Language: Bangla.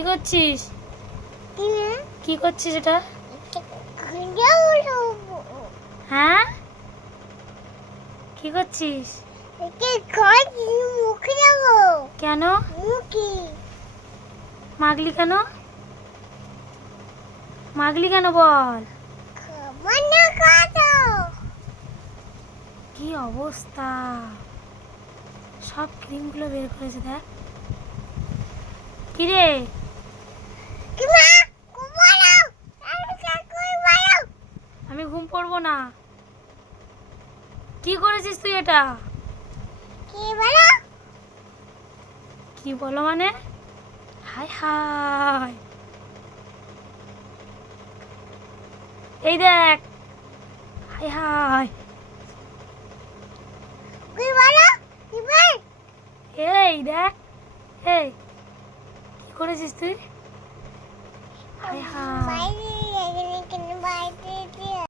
কি করছিস? কি করছিস এটা? হ্যাঁ, কি করছিস? কেন মাগলি? কেন মাগলি? কেন বল। কি অবস্থা, সব ক্রিমগুলো বের করেছে দেখ। কিরে, আমি ঘুম পড়বো না। কি করেছিস তুই এটা? কি বলো মানে? হাই হাই, এই দেখ, হাই হাই, এই দেখ, এই কি করেছিস তুই? High high.